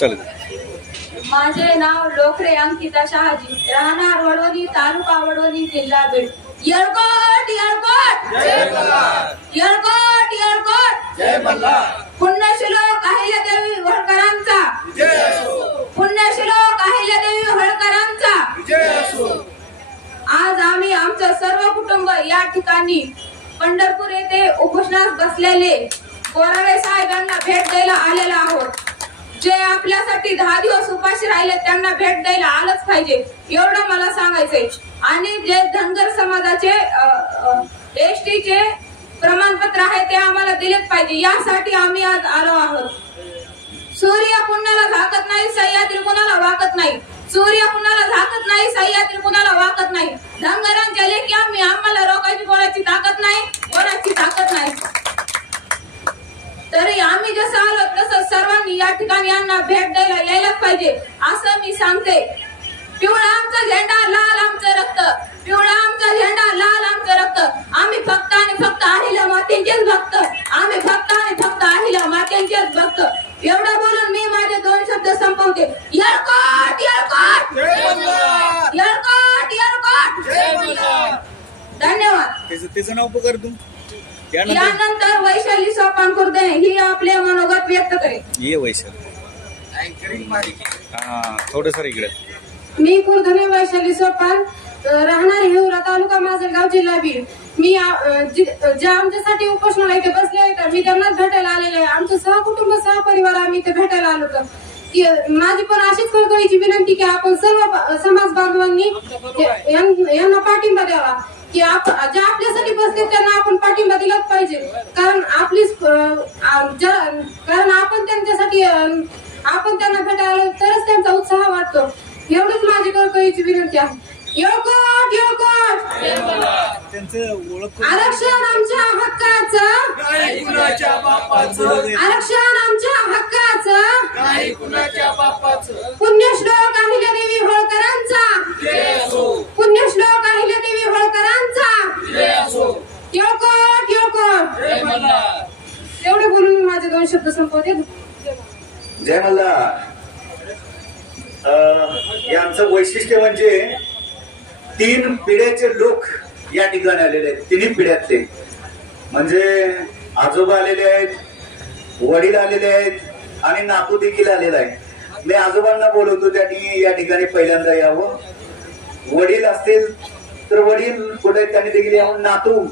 चालेल. माझे नाव लोकरे अंकिता शहाजी. राहणार वडवणी तालुका वडवणी जिल्हा बीड. यळकोट यळकोट. येळकोट येळकोट. पुण्यश्लोक अहिल्यादेवी होळकरांचा. पुण्यश्लोक अहिल्यादेवी होळकरांचा. आज आम्ही आमचं सर्व कुटुंब या ठिकाणी पंढरपूर येथे उपोषणास बसलेले कोरावे साहेबांना भेट द्यायला आलेला आहोत. जे आपल्यासाठी दहा दिवस उपाशी राहिले त्यांना भेट द्यायला आलंच पाहिजे. एवढं मला सांगायचंय. आणि जे धनगर समाजाचे एस टीचे प्रमाणपत्र आहे ते आम्हाला दिलेच पाहिजे. यासाठी आम्ही आज आलो आहोत. सूर्य कुणाला झाकत नाही सह्याद्री कुणाला वाकत नाही. सूर्य कुणाला झाकत नाही सह्याद्री कुणाला वाकत नाही. धनगरांच्या लेखी आम्ही आम्हाला रोगाची कोणाची ताकद नाही कोणाची ताकद नाही. तरी आम्ही जसं आलो तसं सर्वांनी या ठिकाणी यांना भेट द्यायला यायलाच पाहिजे असं मी सांगते. पिवळा आमचा झेंडा लाल आमचं रक्त. पिवळा आमचा झेंडा लाल आमचं रक्त. आम्ही फक्त आणि फक्त अहिल्या मातेंचेच भक्त. आम्ही फक्त आणि फक्त अहिल्या मातेंचेच भक्त. एवढं बोलून मी माझे दोन शब्द संपवते. येळकोट येळकोट! येळकोट येळकोट! धन्यवाद. त्याचं नाव पकर तू. यानंतर वैशाली सोपान खुर्दे ही आपले मनोगत व्यक्त करेल. ये वैशाल. हा थोडं सर इकडे. मी खुर्दने वैशाली सोपान राहणारी हिवरा तालुका माजलगाव जिल्हा बीड. मी आ- अ, जि- जे आमच्यासाठी उपोषणाला इथे बसले आहेत मी त्यांनाच भेटायला आलेले आहे. आमचं सह कुटुंब सह परिवार आम्ही इथे भेटायला आलो होतो. माझी पण अशीच कळकळीची विनंती की आपण सर्व समाज बांधवांनी यांना पाठिंबा द्यावा. की आप- जे आपल्यासाठी बसले त्यांना आपण पाठिंबा दिलाच पाहिजे. कारण आपली ज्या- कारण आपण त्यांच्यासाठी आपण त्यांना भेटायला आलो तरच त्यांचा उत्साह वाटतो एवढीच माझी कळकळीची विनंती आहे. योगोट योगोट आरक्षण आमच्या हक्काचं. नाही कुणाच्या बापाचं? आरक्षण आमच्या हक्काचं नाही कुणाच्या बापाचं पुण्यश्लोक अहिल्यादेवी होळकरांचा जय असो पुण्यश्लोक अहिल्यादेवी होळकरांचा जय असो योगोट योगोट जय मल्हार एवढे बोलून मी माझे दोन शब्द संपवते जय मल्हार अं, हे आमचं वैशिष्ट्य म्हणजे तीन पिढ्याचे लोक या ठिकाणी आलेले आहेत तिन्ही पिढ्यातले. म्हणजे आजोबा आलेले आहेत वडील आलेले आहेत आणि नातू देखील आलेला आहे. मी आजोबांना बोलवतो त्यांनी या ठिकाणी पहिल्यांदा यावं. वडील असतील तर वडील कुठे त्यांनी देखील यावं. नातू.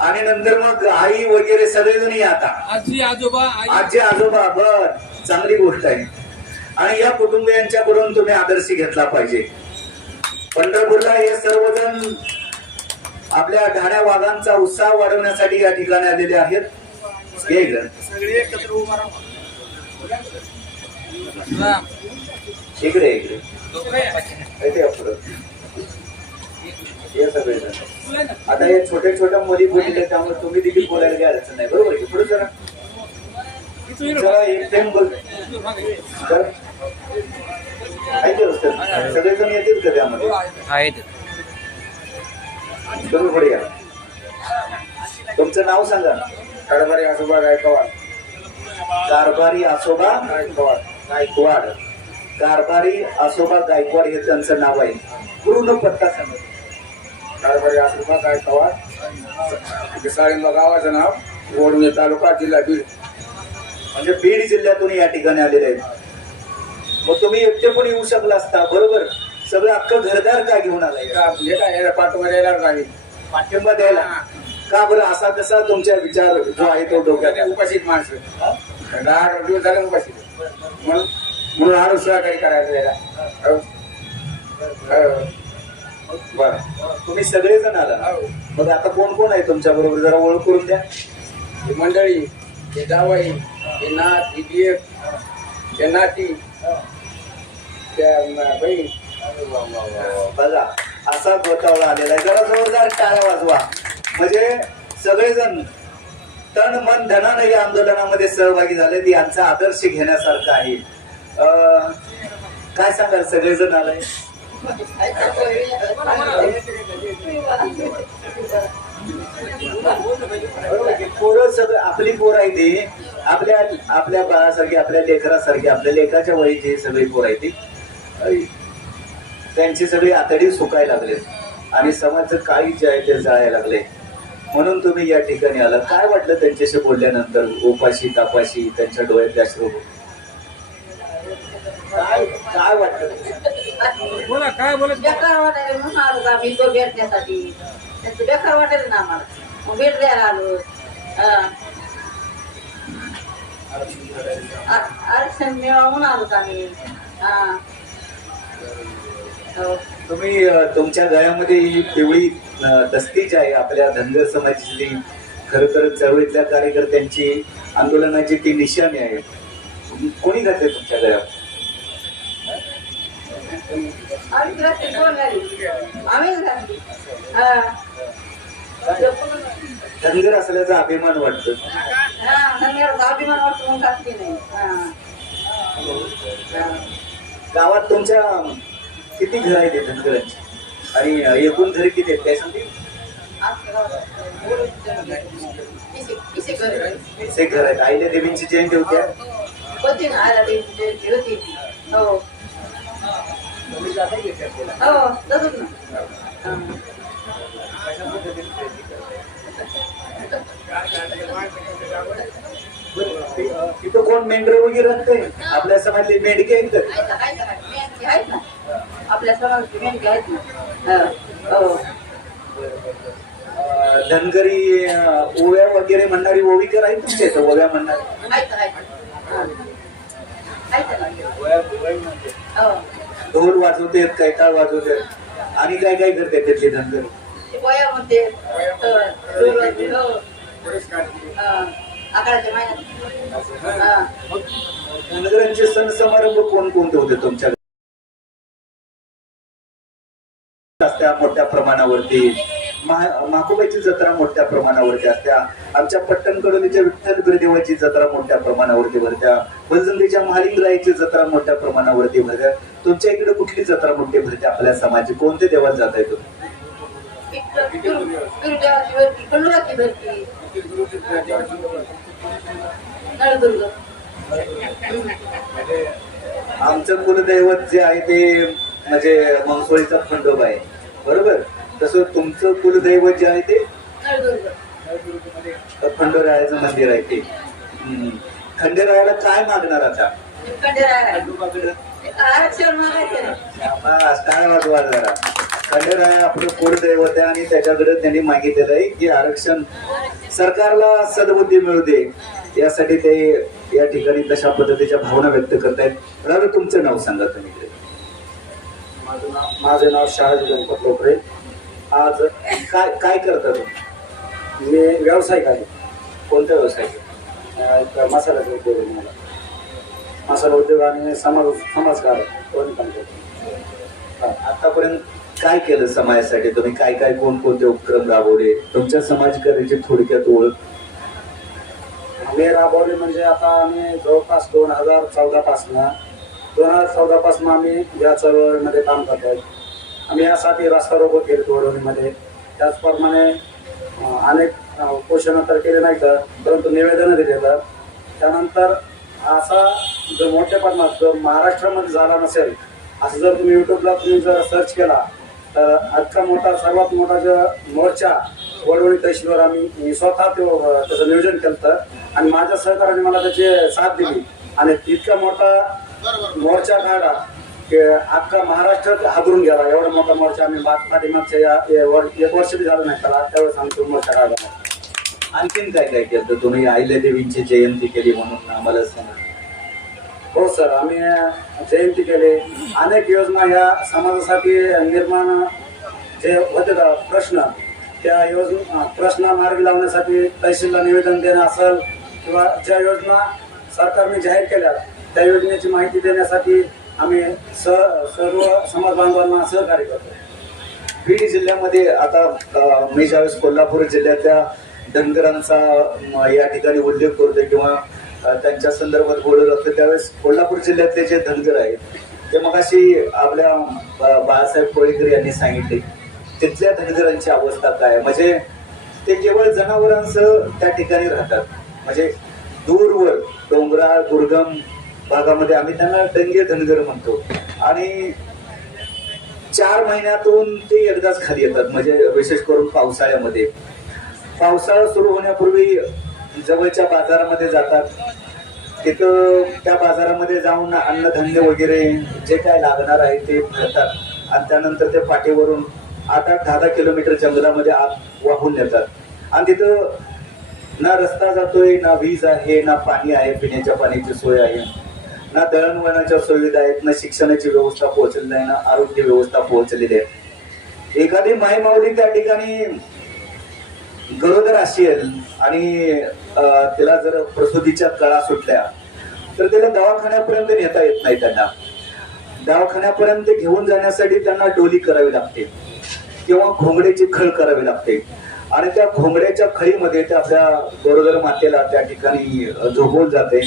आणि नंतर मग आई वगैरे सगळेजण या आता. आजी आजोबा आजी आजोबा बर. चांगली गोष्ट आहे. आणि या कुटुंबियांच्याकडून तुम्ही आदर्श घेतला पाहिजे. पंढरपूरला हे सर्वजण आपल्या ढाण्या वाघांचा उत्साह वाढवण्यासाठी या ठिकाणी आलेले आहेत. इकडं. इकडे. हे आता हे छोट्या छोट्या मुली बोलले त्यामुळे तुम्ही देखील बोलायला काय अडचण नाही. बरोबर पुढे जरा? जरा एक टाइम बोल असतं. सगळेजण येतील का त्यामध्ये? आहेत तुम्ही पुढे या. तुमचं नाव सांगा. कडबारी आजोबा गायकवाड. कारभारी आसोबा गायकवाड. गायकवाड. कारभारी आसोबा गायकवाड हे त्यांचं नाव आहे. पूर्ण पत्ता सांगा. कडबारी आजोबा गायकवाड. साळिंबा गावाचं नाव वडणे तालुका जिल्हा बीड. म्हणजे बीड जिल्ह्यातून या ठिकाणी आलेले आहेत. मग तुम्ही एकटे पण येऊ शकला असता बरोबर? सगळं अख्खं घरदार का घेऊन आलाय का हे काय याला पाठवा यायला नाही. पाठिंबा द्यायला? का बरं असा कसा तुमच्या विचार जो आहे तो डोक्यात आला? उपाशीत माणसं. हा? दिवस झाले उपाशी म्हणून म्हणून आरो सहकारी करायचं याला. हो. हो. बरं. तुम्ही सगळेजण आला. ना? मग आता कोण कोण आहे तुमच्या बरोबर? जरा ओळख करून द्या. ही मंडळी हे जावई हे नात ही हे. नाती. बघा असा गोतावळा आलेला आहे. जरा जोरदार टाळ्या वाजवा. म्हणजे सगळेजण तन मन धनानं या आंदोलनामध्ये सहभागी झाले यांचा आदर्श घेण्यासारखा आहे. काय सांगाल? सगळेजण आलंय? पोरं सगळं आपली पोर आहे ती आपल्या आपल्या बाळासारखी आपल्या लेकरासारखी आपल्या लेकराच्या वयीची सगळी पोर आहे ती त्यांची सगळी आतडी सुकायला लागले. आणि समाजचं काही जे आहे ते जाळायला लागले. म्हणून तुम्ही या ठिकाणी आला काय वाटलं त्यांच्याशी बोलल्यानंतर? उपाशी तापाशी त्यांच्या डोळ्यात अश्रू? काय काय वाटलं? बोला काय बोलत बेकार वाटायला म्हणून आलो का? आम्ही तो भेटण्यासाठी. त्यांचं बेकार वाटायला ना आम्हाला. मग भेट द्यायला आलो. हा. आरक्षण मिळावं म्हणून आलो का आम्ही हो. तुम्ही तुमच्या गळ्यामध्ये ही पिवळी दस्ती जी आहे आपल्या धनगर समाजाची खर तर चळवळीतल्या कार्यकर्त्यांची आंदोलनाची ती निशाणी आहे. कोणी घातले तुमच्या गळ्यात? हा. धनगर असल्याचा अभिमान वाटतो. हा अभिमान वाटतो गावात तुमच्या किती घर आहेत धनगरांची? आणि एकूण घरी किती आहेत? काय घर आहेत. आईल्या देवींची जयंती होत्या होती. ना आला देवीची जयंती होती हो जाता हो. ना तिथं कोण मेंढर वगैरे आपल्या समाजले मेंढके आहेत ना, आपल्या समाजाची मेहनती आहेत ना. हा, धनगरी ओव्या वगैरे म्हणणारी ओवीकर आहेत तुमच्या इथं? ओव्या म्हणणारी. ढोल वाजवते काय टाळ वाजवते आणि काय काय करते त्यातले धनगर? महिन्यात. धनगरांचे सण समारंभ कोण कोणते होते तुमच्या असत्या मोठ्या प्रमाणावरती. महा- महाकुबाईची जत्रा मोठ्या प्रमाणावरती असत्या. आमच्या पट्टणकडोलीच्या विठ्ठल गुरुदेवाची जत्रा मोठ्या प्रमाणावरती भरत्या. बलजंगीच्या महालिंगराईची जत्रा मोठ्या प्रमाणावरती भरत्या. तुमच्या इकडे कुठली जत्रा मोठी भरते आपल्या समाजी कोणते देवाला जात आहे तुम्ही नळदुर्ग. आमचं कुलदैवत जे आहे ते म्हणजे मंगसोळीचा खंडोबा आहे. बरोबर? तसं तुमचं कुलदैवत जे आहे ते? नळदुर्ग. खंडोरायाचं मंदिर आहे ते. खंडेरायाला काय मागणार आता? आरक्षण मागायचं टाळ्या वाजवा जरा? खंडेराय आपलं कुलदैवत आहे आणि त्याच्याकडे त्यांनी मागितलेलं आहे की आरक्षण सरकारला सद्बुद्धी मिळू दे. यासाठी ते या ठिकाणी तशा पद्धतीच्या भावना व्यक्त करतायत. राजा तुमचं नाव सांगा तुम्ही. माझं नाव माझं नाव शहाजी गणपत लोकरे. आज काय काय करता तुम्ही? मी व्यावसायिक आहे. कोणता व्यवसाय? अं, एक मसाल्याचा उद्योग आहे मला. मसाला उद्योग आणि समाज समाजकार दोन्ही काम करतो? आतापर्यंत काय केलं समाजासाठी? तुम्ही काय काय कोणकोणते उपक्रम राबवले? तुमच्या समाजकार्याची थोडक्यात ओळख? आम्ही राबवले म्हणजे आता आम्ही जवळपास दोन हजार चौदा पासनं दोन हजार चौदा पासून आम्ही या चळवळीमध्ये काम करतोय आम्ही यासाठी रस्ता रोको केले तोडवणीमध्ये त्याचप्रमाणे अनेक पोषण तर केले नाही तर परंतु निवेदनं दिलेलं त्यानंतर असा जर मोठ्या प्रमाणात जो महाराष्ट्रामध्ये झाला नसेल असं जर तुम्ही युट्यूबला तुम्ही जर सर्च केला तर अख्खा मोठा सर्वात मोठा जो मोर्चा वडवणी तहसीलवर आम्ही मी स्वतः तो त्याचं नियोजन केलं आणि माझ्या सहकार्याने मला त्याची साथ दिली. आणि इतका मोठा मोर्चा काढा की अख्खा महाराष्ट्र हादरून गेला. एवढा मोठा मोर्चा आम्ही पाठीमागच्या या एक वर्ष बी झालं नाही त्याला त्यावेळेस आम्ही मोर्चा काढला. आणखीन काय काय केलं तुम्ही आईल्या देवींची जयंती केली म्हणून आम्हाला सांगा. हो सर आम्ही जयंती केले. अनेक योजना ह्या समाजासाठी निर्माण जे होते का प्रश्न त्या योजना प्रश्न मार्गी लावण्यासाठी तहसीलला निवेदन देणं असेल किंवा ज्या योजना सरकारने जाहीर केल्या त्या योजनेची माहिती देण्यासाठी आम्ही स सर्व समाज बांधवांना सहकार्य करतो. बीड जिल्ह्यामध्ये आता मी ज्यावेळेस कोल्हापूर जिल्ह्यातल्या धनगरांचा या ठिकाणी उल्लेख करतोय किंवा त्यांच्या संदर्भात बोलत असतो. त्यावेळेस कोल्हापूर जिल्ह्यातले जे धनगर आहेत ते मग अशी आपल्या बाळासाहेब कोळीकर यांनी सांगितले. तिथल्या धनगरांची अवस्था काय? म्हणजे ते केवळ जनावरांसह त्या ठिकाणी राहतात. म्हणजे दूरवर डोंगराळ दुर्गम भागामध्ये आम्ही त्यांना डंगे धनगर म्हणतो. आणि चार महिन्यातून ते एकदाच खाली येतात म्हणजे विशेष करून पावसाळ्यामध्ये. पावसाळा सुरू होण्यापूर्वी जवळच्या बाजारामध्ये जातात. तिथं त्या बाजारामध्ये जाऊन अन्नधान्य वगैरे जे काय लागणार आहे ते भरतात आणि त्यानंतर ते पाठीवरून आठ आठ दहा दहा किलोमीटर जंगलामध्ये आत वाहून नेतात. आणि तिथं ना रस्ता जातोय ना वीज आहे ना पाणी आहे पिण्याच्या पाण्याची सोय आहे. ना दळणवळणाच्या सुविधा आहेत ना शिक्षणाची व्यवस्था पोहोचलेली आहे ना आरोग्य व्यवस्था पोहोचलेली आहे. एखादी मायमाऊली त्या ठिकाणी गरोदर असेल आणि त्याला जर प्रसूतीच्या कळा सुटल्या तर त्याला दवाखान्यापर्यंत नेता येत नाही त्यांना. दवाखान्यापर्यंत घेऊन जाण्यासाठी त्यांना डोली करावी लागते किंवा घोंगड्याची खळ करावी लागते. आणि त्या घोंगड्याच्या खळीमध्ये त्या आपल्या गरोदर मातेला त्या ठिकाणी झोपवून जाते.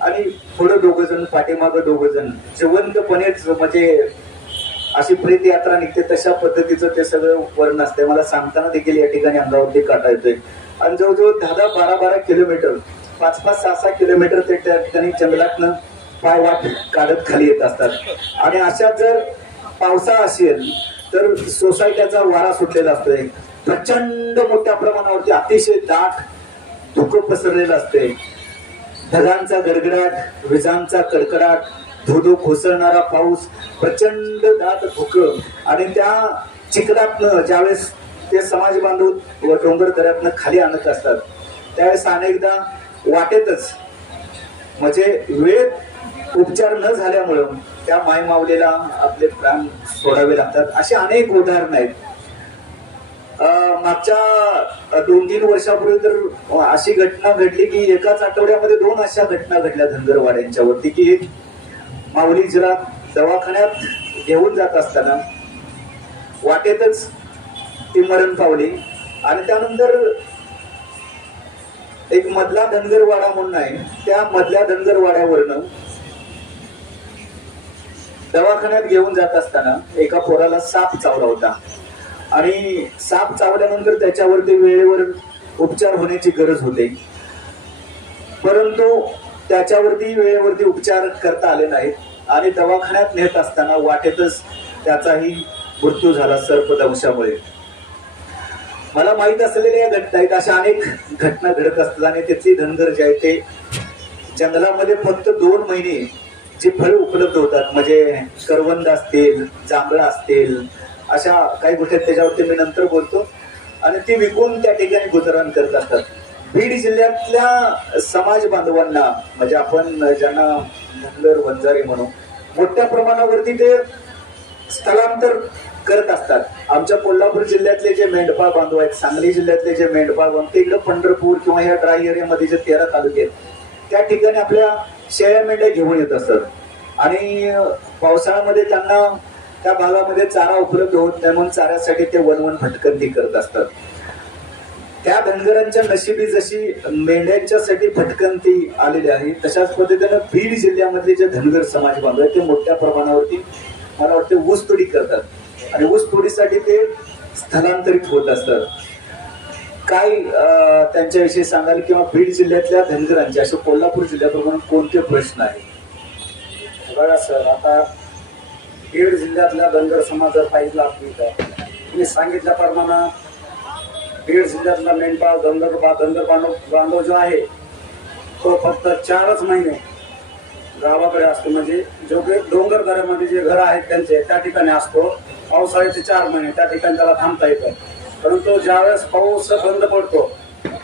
आणि पुढे दोघ जण पाठीमागं दोघ जण जिवंतपणेच म्हणजे अशी प्रेत यात्रा निघते तशा पद्धतीचं ते सगळं वर्ण असते मला सांगताना देखील या ठिकाणी अंगावरती काटा येतोय. आणि जवळजवळ दहा दहा बारा बारा किलोमीटर पाच पाच सहा सहा किलोमीटर ते त्या ठिकाणी जंगलातनं पाय वाट काढत खाली येत असतात. आणि अशा जर पावसाळा असेल तर सोसायट्याचा वारा सुटलेला असतोय. प्रचंड मोठ्या प्रमाणावरती अतिशय दाट धुकं पसरलेलं असते ढगांचा गडगडाट विजांचा कडकडाट धुधू कोसळणारा पाऊस प्रचंड दाट धुकं आणि त्या चिखलातनं ज्यावेळेस ते समाज बांधव व डोंगर दऱ्यातनं खाली आणत असतात त्यावेळेस अनेकदा वाटेतच म्हणजे वेळेत उपचार न झाल्यामुळं त्या मायमावलेला आपले प्राण सोडावे लागतात. अशी अनेक उदाहरणं आहेत. मागच्या दोन तीन वर्षापूर्वी तर अशी घटना घडली की एकाच आठवड्यामध्ये दोन अशा घटना घडल्या धनगरवाड्यांच्या वरती की माऊलीजीला माऊली दवाखान्यात घेऊन जात असताना वाटेतच ती मरण पावली आणि त्यानंतर एक मधला धनगरवाडा म्हणून आहे. त्या मधल्या धनगरवाड्यावरनं दवाखान्यात घेऊन जात असताना एका पोराला साप चावला होता. आणि साप चावल्यानंतर त्याच्यावरती वेळेवर उपचार होण्याची गरज होते. परंतु त्याच्यावरती वेळेवरती उपचार करता आले नाहीत. आणि दवाखान्यात नेत असताना वाटेतच त्याचाही मृत्यू झाला सर्पदंशामुळे. मला माहीत असलेल्या या घटना आहेत अशा अनेक घटना घडत असतात आणि त्याची धनगर जे आहे ते जंगलामध्ये फक्त दोन महिने जे फळ उपलब्ध होतात म्हणजे करवंद असतील जांभळं असतील अशा काही गोष्टी त्याच्यावरती मी नंतर बोलतो. आणि ती विकून त्या ठिकाणी गुजरण करत असतात. बीड जिल्ह्यातल्या समाज बांधवांना म्हणजे आपण ज्यांना धनगर वंजारी म्हणू मोठ्या प्रमाणावरती ते स्थलांतर करत असतात. आमच्या कोल्हापूर जिल्ह्यातले जे मेंढपाळ बांधव आहेत सांगली जिल्ह्यातले जे मेंढपाळ बांधव ते इकडे पंढरपूर किंवा या ड्राय एरियामध्ये जे तेरा तालुके आहेत त्या ठिकाणी आपल्या शेळ्या मेंढ्या घेऊन येत असतात. आणि पावसाळ्यामध्ये त्यांना त्या भागामध्ये चारा उपलब्ध होत नाही म्हणून चाऱ्यासाठी ते वनवन भटकंती करत असतात. त्या धनगरांच्या नशिबी जशी मेंढ्यांच्यासाठी भटकंती आलेली आहे तशाच पद्धतीनं बीड जिल्ह्यामधले जे धनगर समाज बांधव आहेत ते मोठ्या प्रमाणावरती मला वाटते ऊसतोडी करतात. आणि ऊसतोडीसाठी ते स्थलांतरित होत असतात. काय त्यांच्याविषयी सांगाल किंवा बीड जिल्ह्यातल्या धनगरांचे असे कोल्हापूर जिल्ह्याप्रमाणे कोणते प्रश्न आहेत? बघा सर आता बीड जिल्ह्यातल्या धनगर समाज जर पाहिला आपली तर मी सांगितल्याप्रमाणे बीड जिल्ह्यातला मेंढपाळ धनगर बा धनगर बांधव बांधव जो आहे तो फक्त चारच महिने गावाकडे असतो. म्हणजे जो काही डोंगर दऱ्यामध्ये जे घर आहेत त्यांचे त्या ठिकाणी असतो. पावसाळ्याचे चार महिने त्या ठिकाणी त्याला थांबता येतं. परंतु ज्यावेळेस पाऊस बंद पडतो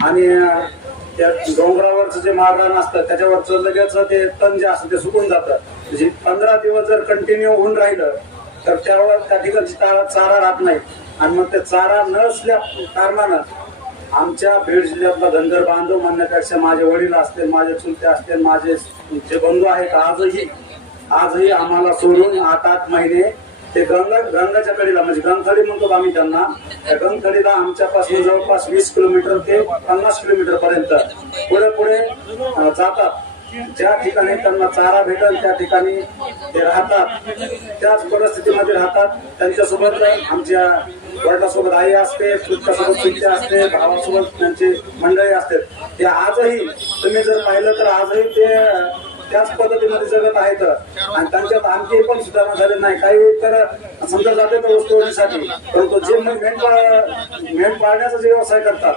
आणि त्या डोंगरावरचं जे मारदान असतं त्याच्यावरचं लगेच ते तण जे असतं ते सुकून जातं. म्हणजे पंधरा दिवस जर कंटिन्यू होऊन राहिलं तर त्यावर त्या ठिकाणची चारा राहत नाही. आणि मग ते चारा नसल्या कारणानं आमच्या बीड जिल्ह्यातला धनगर बांधव म्हणण्यापेक्षा माझे वडील असतील माझे चुलते असतील माझे जे बंधू आहेत आजही आजही आम्हाला सोडून आठ आठ महिने ते गंगा गंगाच्या कडीला म्हणजे गंगथडी म्हणतो आम्ही त्यांना त्या गंगथडीला आमच्यापासून जवळपास वीस किलोमीटर ते पन्नास किलोमीटर पर्यंत पुढे पुढे जातात. ज्या ठिकाणी त्यांना चारा भेटेल त्या ठिकाणी ते राहतात. त्याच परिस्थितीमध्ये राहतात. त्यांच्यासोबत आमच्या वडिलासोबत आई असते पुस्तकासोबत सुट्ट्या असते भावासोबत त्यांची मंडळी असते. ते आजही तुम्ही जर पाहिलं तर आजही ते त्याच पद्धतीमध्ये जगत आहेत. आणि त्यांच्यात आणखी पण सुधारणा झाली नाही. काही तर समजा जाते तर वस्तूसाठी परंतु जे मेंढ मेंढ पाळण्याचा जे व्यवसाय करतात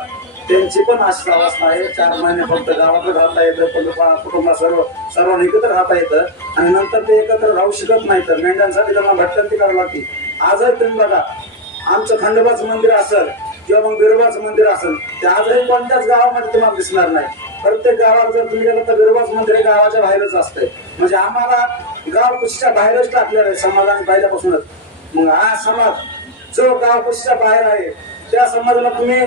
त्यांची पण अशीच अवस्था आहे. चार महिने फक्त गावाकडे राहता येतं कुटुंबा कुटुंबा सर्व सर्वांना एकत्र राहता येतं. आणि नंतर ते एकत्र राहू शकत नाही तर मेंढ्यांसाठी त्यांना भटकंती करावी लागते. आजही तुम्ही बघा आमचं खंडोबाचं मंदिर असेल किंवा मग बिरोबाचं मंदिर असेल ते आजही कोणत्याच गावामध्ये तुम्हाला दिसणार नाही. प्रत्येक गावात जर तुम्ही गेलं तर बिरोबाच मंदिर हे गावाच्या बाहेरच असतंय. म्हणजे आम्हाला गाव कुशीच्या बाहेरच टाकलेलं आहे समाजाने पहिल्यापासूनच. मग हा समाज जो गाव कुशीच्या बाहेर आहे त्या समाजाला तुम्ही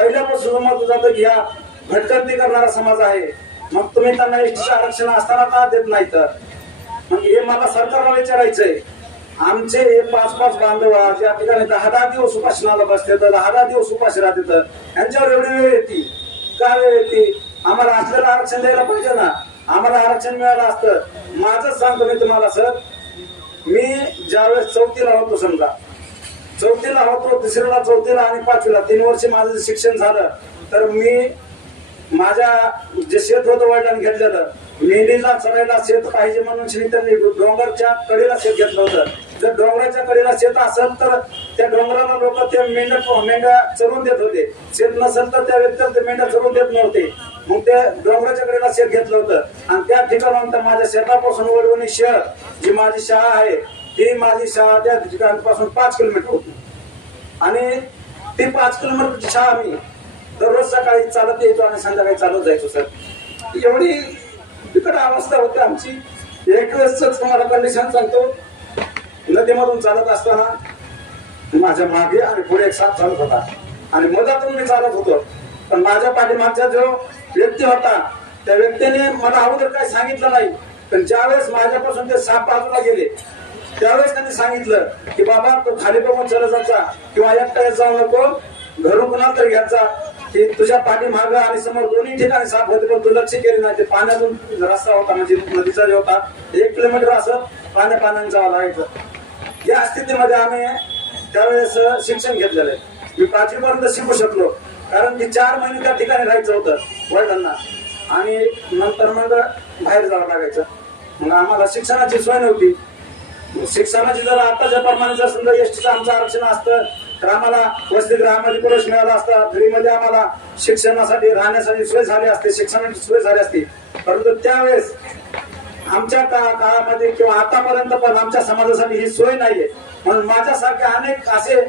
पहिल्यापासून मत जातं की हा भटकंती करणारा समाज आहे. मग तुम्ही त्यांना एसटीचं आरक्षण असताना का देत नाही तर? मग हे मला सरकारला विचारायचंय. आमचे हे पाच पाच बांधव या ठिकाणी दहा दहा दिवस उपासनाला बसते तर दहा दहा दिवस उपाशी राहते तर यांच्यावर एवढी वेळ येते? का वेळ येते? आम्हाला असलेलं आरक्षण द्यायला पाहिजे ना? आम्हाला आरक्षण मिळालं असतं. माझंच सांगतो मी तुम्हाला सर. मी ज्यावेळेस चौथीला होतो समजा चौथीला होतो तिसरीला चौथीला आणि पाचवीला. तीन वर्ष माझं जे शिक्षण झालं तर मी माझ्या जे शेत होतं वडिलांनी घेतलेलं मेंढीला चढायला शेत पाहिजे म्हणून श्री त्यांनी डोंगरच्या कडेला शेत घेतलं होतं. जर डोंगराच्या कडेला शेत असेल तर त्या डोंगराला लोक ते मेंढ्या मेंढ्या चरून देत होते. शेत नसेल तर त्या व्यक्तीला ते मेंढ्या चरून देत नव्हते. मग ते डोंगराच्या कडेला शेत घेतलं होतं. आणि त्या ठिकाणानंतर माझ्या शेतापासून वडवणी शहर जी माझी शाळा आहे ती माझी शाळा त्या ठिकाणपासून पाच किलोमीटर होती. आणि ती पाच किलोमीटरची शाळा मी दररोज सकाळी चालत यायचो आणि संध्याकाळी चालत जायचो सर. एवढी बिकट अवस्था होती आमची. एक वेळेस तुम्हाला कंडिशन सांगतो. नदीमधून चालत असताना माझ्या मागे आणि पुढे एक साथ चालत होता. आणि मधातून मी चालत होतो. पण माझ्या पाठीमागचा जो व्यक्ती होता त्या व्यक्तीने मला अगोदर काही सांगितलं नाही. पण ज्यावेळेस माझ्यापासून ते साप बाजूला गेले त्यावेळेस त्यांनी सांगितलं की बाबा तू खाली बघून चला जायचा किंवा एकटा जाऊ नको घरून कुणाला तरी घ्यायचा की तुझ्या पाठीमागं आणि समोर दोन्ही ठिकाणी साफ होते पण तू लक्ष केले नाही. ते पाण्यातून रस्ता होता म्हणजे नदीचा जे होता एक किलोमीटर असं पाण्या पाण्याने जावं लागायचं. या स्थितीमध्ये आम्ही त्यावेळेस शिक्षण घेतलेलं आहे. मी पाचवी शिकू शकलो कारण की चार महिने त्या ठिकाणी राहायचं होतं वडिलांना. आणि नंतर मग बाहेर जावं लागायचं. मग आम्हाला शिक्षणाची सोय नव्हती. शिक्षणाची जर आताच्या प्रमाणे जर समजा एसटीचं आमचं आरक्षण असतं तर आम्हाला वसतिगृहामध्ये प्रवेश मिळाला असता फ्रीमध्ये आम्हाला शिक्षणासाठी राहण्यासाठी सोय झाली असते शिक्षणाची सोय झाली असते. परंतु त्यावेळेस आमच्या काळामध्ये किंवा आतापर्यंत पण आमच्या समाजासाठी ही सोय नाहीये. म्हणून माझ्यासारखे अनेक असे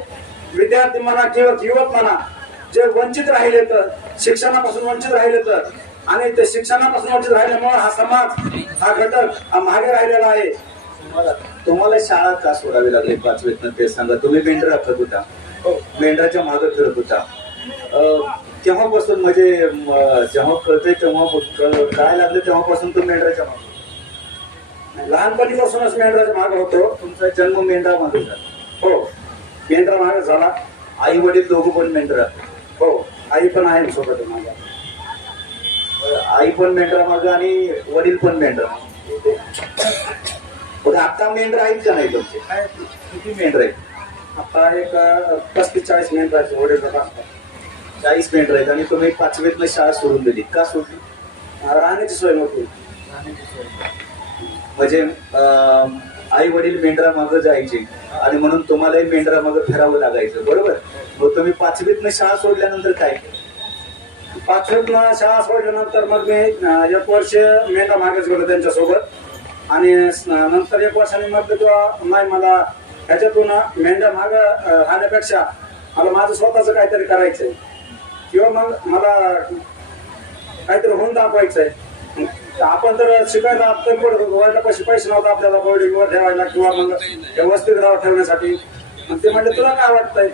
विद्यार्थी म्हणा किंवा युवक म्हणा जे वंचित राहिले तर शिक्षणापासून वंचित राहिले तर आणि ते शिक्षणापासून वंचित राहिल्यामुळे हा समाज हा घटक हा मागे राहिलेला आहे. तुम्हाला तुम्हाला शाळा का सोडावी लागली? पाचवीत ते सांगा. तुम्ही मेंढर राखत होता. मेंढराच्या मागे फिरत होता. अं, केव्हापासून म्हणजे जेव्हा कळतंय तेव्हा काय लागलं तेव्हापासून तो मेंढराच्या मागे लहानपणीपासूनच मेंढराच्या मागे होतो. तुमचा जन्म मेंढरा मागे झाला. हो. मेंढरा मागे झाला. आई वडील दोघं पण मेंढरा हो. आई पण आहे सोबत माझ्या. आई पण मेंढरा मागे आणि वडील पण मेंढरा बघा आता मेंढर आहेत का नाही तुमचे. काय किती मेंढर आहेत आता एक पस्तीस चाळीस मेंढराचे वडील असतात चाळीस मेंढर आहेत आणि तुम्ही पाचवीतनं शाळा सोडून दिली. का सोडली? राहण्याची सोय नव्हती. म्हणजे आई वडील मेंढरा मागं जायचे आणि म्हणून तुम्हालाही मेंढरा मागं फिरावं लागायचं. बरोबर? मग तुम्ही पाचवीतनं शाळा सोडल्यानंतर काय? पाचवीतनं शाळा सोडल्यानंतर मग मी एक वर्ष मेंढा मागेच गेलो त्यांच्यासोबत. आणि नंतर एक वर्षाने म्हटलं किंवा नाही मला ह्याच्यातून मेंढ्या माग राहण्यापेक्षा मला माझं स्वतःच काहीतरी करायचंय. किंवा मग मला काहीतरी होऊन दाखवायचंय. आपण तर शिकायला तर पडत होतो पैसे पैसे नव्हते आपल्याला बोर्डिंगवर ठेवायला किंवा मग व्यवस्थित वसतिगृहावर ठेवण्यासाठी. मग ते म्हणले तुला काय वाटतंय?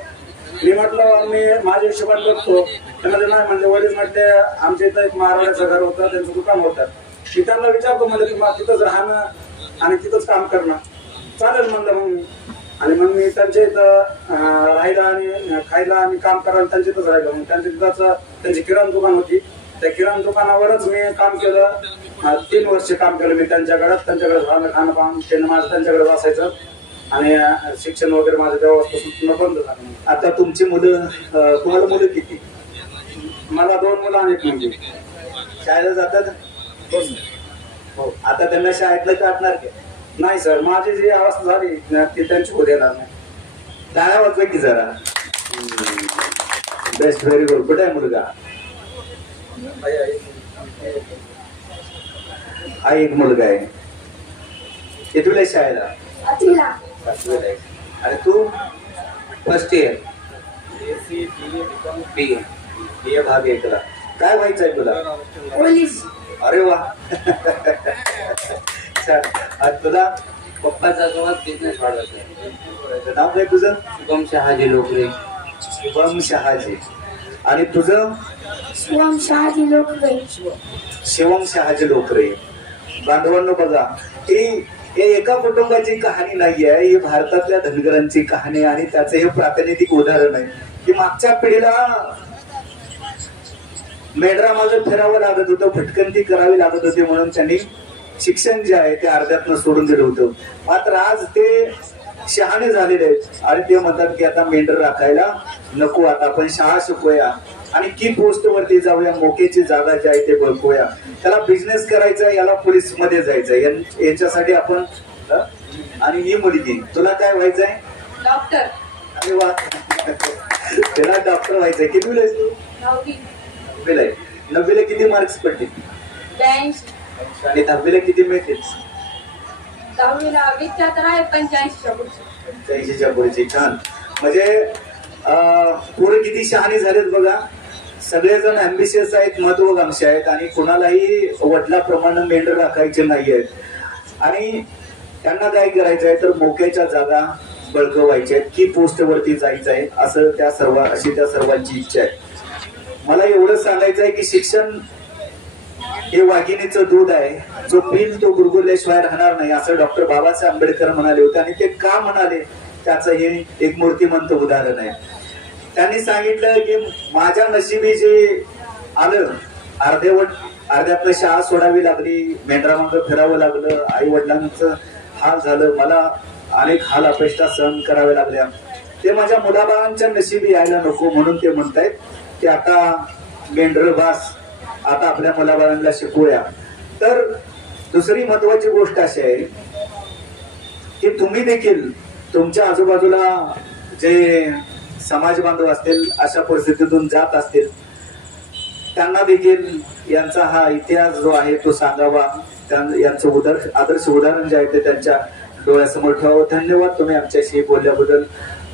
मी म्हटलं मी माझ्या हिशोबाने बघतो. ते म्हणजे नाही म्हणजे वडील म्हटले आमच्या इथं एक महाराजाचं घर होतं त्यांचं दुकान होतं. मी त्यांना विचारतो म्हणजे मग तिथंच राहणं आणि तिथंच काम करणं. चालेल म्हणलं मग मी. आणि मग मी त्यांच्या इथं राहिलं राहायला आणि खायला आणि काम करायला त्यांच्या इथंच राहिलो. मग त्यांच्या तिथंच त्यांची किराण दुकान होती. त्या किराण दुकानावरच मी काम केलं. तीन वर्ष काम केलं मी त्यांच्याकडे त्यांच्याकडे राहणं खाणं पाहून त्यांना माझं त्यांच्याकडे असायचं. आणि शिक्षण वगैरे माझं तेव्हापासून बंद झालं. आता तुमची मुलं तुम्हाला मुलं किती? मला दोन मुलं आणि एक मुलगी. शाळेला जातात? हो आता त्यांना शाळेतलं काढणार का? नाही सर माझी जी अवस्था झाली ती त्यांची होऊ देणार नाही. टाळ्या वाजवा की जरा. बेस्ट व्हेरी गुड कुठे आहे मुलगा? हा एक मुलगा आहे. कितवीला आहे शाळेला? आणि तू? फर्स्ट इयर बी ए भाग एकला काय व्हायचं आहे तुला? पोलीस. अरे वा. आणि तुला पप्पाचा सोबत बिझनेस वाढवायचा नाव काय तुझं? शुभम शहाजी लोकरे. शुभम शहाजी. आणि तुझं? शिवम शहाजी लोकरे. शिवम शहाजी लोकरे. बांधवांनो बघा ही हे एका कुटुंबाची कहाणी नाही आहे ही भारतातल्या धनगरांची कहाणी आणि त्याचं हे प्रातिनिधिक उदाहरण आहे. की मागच्या पिढीला मेंढरा मागे फिरावं लागत होतं भटकंती करावी लागत होती म्हणून त्यांनी शिक्षण जे आहे ते अर्ध्यातनं सोडून दिलं होतं. मात्र आज ते शहाणे झालेले आहेत आणि ते म्हणतात की आता मेंढर राखायला नको आता आपण शाळा शिकूया आणि की पोस्ट वरती जाऊया मोकेची जागा जी आहे ते बघूया. त्याला बिझनेस करायचा आहे, याला पोलीसमध्ये जायचं याच्यासाठी आपण? आणि ही मुलगी. तुला काय व्हायचंय डॉक्टर. अरे वा. त्याला डॉक्टर व्हायचंय किती तू नववीला आहे. नववीला किती मार्क्स पडले? ब्याऐंशी. आणि दहावीला किती मिळतील? दहावीला विचार आहे पंच्याऐंशी पुढचे. पंच्याऐंशीच्या पुढची छान. म्हणजे पोरं किती शहाणे झालेत बघा. सगळेजण अम्बिशियस आहेत महत्वाकांक्षी आहेत आणि कुणालाही वडिलाप्रमाणे मेंढर राखायचे नाही आहेत. आणि त्यांना काय करायचं आहे तर मोक्याच्या जागा बळकवायच्या आहेत की पोस्ट वरती जायचं आहे असं त्या सर्व अशी त्या सर्वांची इच्छा आहे. मला एवढं सांगायचं आहे की शिक्षण हे वाघिणीचं दूध आहे. जो पिल तो गुरगुरल्याशिवाय राहणार नाही असं डॉक्टर बाबासाहेब आंबेडकर म्हणाले होते आणि ते का म्हणाले त्याचं हे एक मूर्तिमंत उदाहरण आहे. त्यांनी सांगितलं की माझ्या नशिबी जे आलं अर्धेवट अर्ध्यातनं शाळा सोडावी लागली मेंढरामागं फिरावं लागलं आई वडिलांचं हाल झालं मला अनेक हाल अपेष्टा सहन कराव्या लागल्या. ते माझ्या मुलाबाळांच्या नशिबी यायला नको म्हणून ते म्हणतायत. की आता मेंढर भास आता आपल्या मुलाबाळांना शिकवूया. तर दुसरी महत्वाची गोष्ट अशी आहे की तुम्ही देखील तुमच्या आजूबाजूला जे समाज बांधव असतील अशा परिस्थितीतून जात असतील त्यांना देखील यांचा हा इतिहास जो आहे तो सांगावा. त्यां- यांचं उदर आदर्श उदाहरण जे आहे ते त्यांच्या डोळ्यासमोर ठेवावं. धन्यवाद तुम्ही आमच्याशी बोलल्याबद्दल.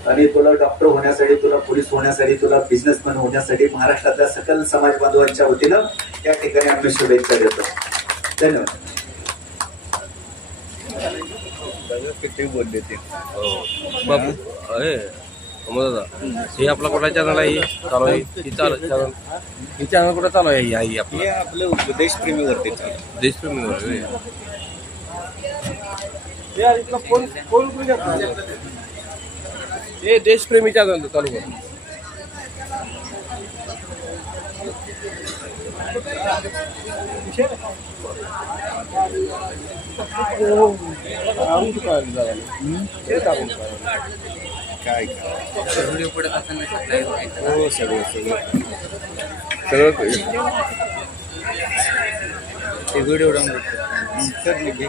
आणि तुला डॉक्टर होण्यासाठी तुला पोलीस होण्यासाठी तुला बिझनेसमॅन होण्यासाठी महाराष्ट्रातल्या सकल समाज बांधवांच्या वतीनं या ठिकाणी आम्ही शुभेच्छा देतो. धन्यवाद. बोलले ते? बापू अरे दादा? हे आपला कुठला चॅनल आहे? चालू आहे? ही चालू चॅनल ही चॅनल कुठं चालू आहे? ही आई आपली. हे आपलं देशप्रेमीवरती चालू हे देशप्रेमी चॅनल चालू कर काय काय हो सगळं सगळं सगळं ते व्हिडिओ डाउनलोड कर निघे